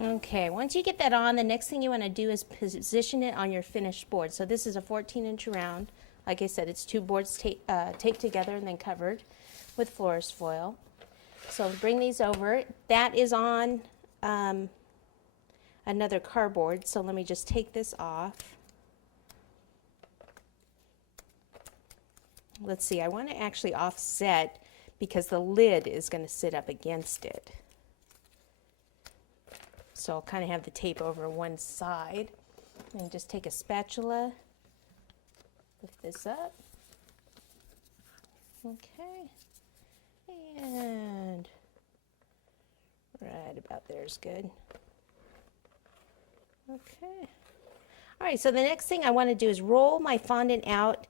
Okay, once you get that on, the next thing you want to do is position it on your finished board. So this is a 14-inch round. Like I said, it's 2 boards taped together and then covered with florist foil. So bring these over. That is on another cardboard, so let me just take this off. Let's see, I want to actually offset because the lid is going to sit up against it. So I'll kind of have the tape over one side. And just take a spatula, lift this up. Okay. And right about there is good. Okay. All right, so the next thing I want to do is roll my fondant out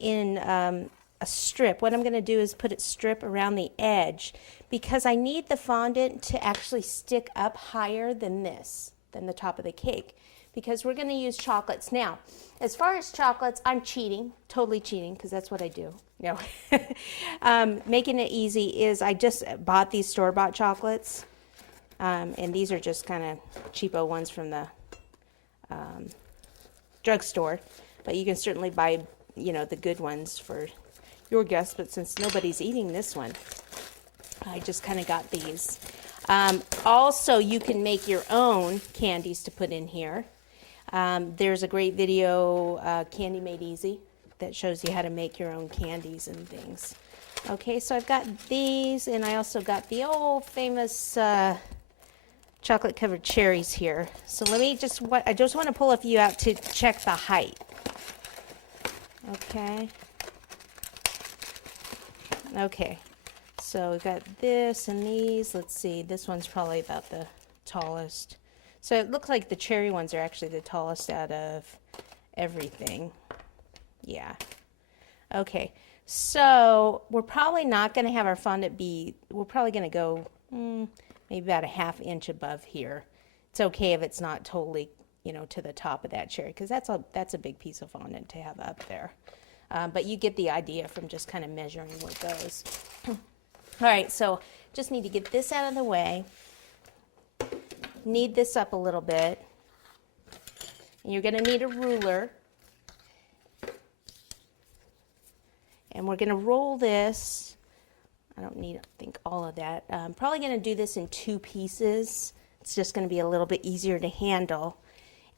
in a strip. What I'm going to do is put a strip around the edge because I need the fondant to actually stick up higher than this, than the top of the cake, because we're going to use chocolates. Now, as far as chocolates, I'm cheating, totally cheating, because that's what I do. No. Making it easy is I just bought these store-bought chocolates, and these are just kind of cheapo ones from the drugstore, but you can certainly buy, you know, the good ones for your guests, but since nobody's eating this one, I just kind of got these. Also, you can make your own candies to put in here. There's a great video, Candy Made Easy, that shows you how to make your own candies and things. Okay, so I've got these, and I also got the old famous chocolate covered cherries here. So let me just, I just want to pull a few out to check the height. Okay. Okay. So we've got this and these. Let's see, this one's probably about the tallest. So it looks like the cherry ones are actually the tallest out of everything. Yeah. Okay. So we're probably not going to have our fondant be, we're probably going to go maybe about a ½ inch above here. It's okay if it's not totally, you know, to the top of that cherry, because that's a big piece of fondant to have up there. But you get the idea from just kind of measuring where it goes. All right, so just need to get this out of the way. Knead this up a little bit. And you're going to need a ruler. And we're going to roll this. I don't need, I think, all of that. I'm probably going to do this in 2 pieces. It's just going to be a little bit easier to handle.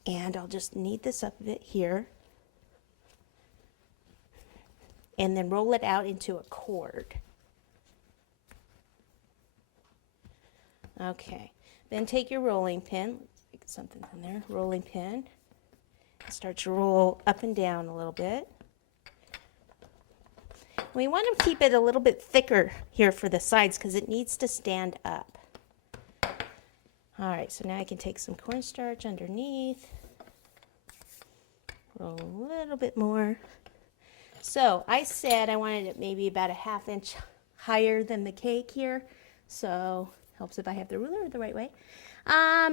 And I'll just knead this up a bit here. And then roll it out into a cord. Okay, then take your rolling pin, get something in there, rolling pin, start to roll up and down a little bit. We want to keep it a little bit thicker here for the sides because it needs to stand up. All right, so now I can take some cornstarch underneath, roll a little bit more. So I said I wanted it maybe about a ½ inch higher than the cake here, so helps if I have the ruler the right way.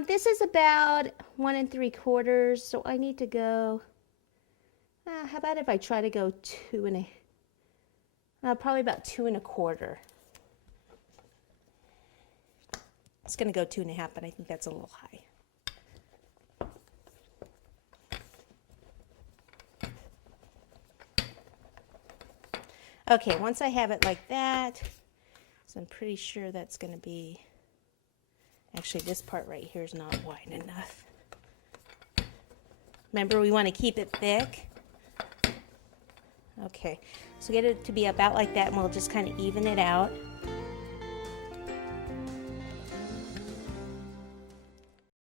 This is about 1 3/4, so I need to go, how about if I try to go 2 1/4, probably about 2 1/4. It's going to go 2 1/2, but I think that's a little high. Okay, once I have it like that, so I'm pretty sure that's going to be, actually this part right here is not wide enough. Remember, we want to keep it thick. Okay, so get it to be about like that, and we'll just kind of even it out.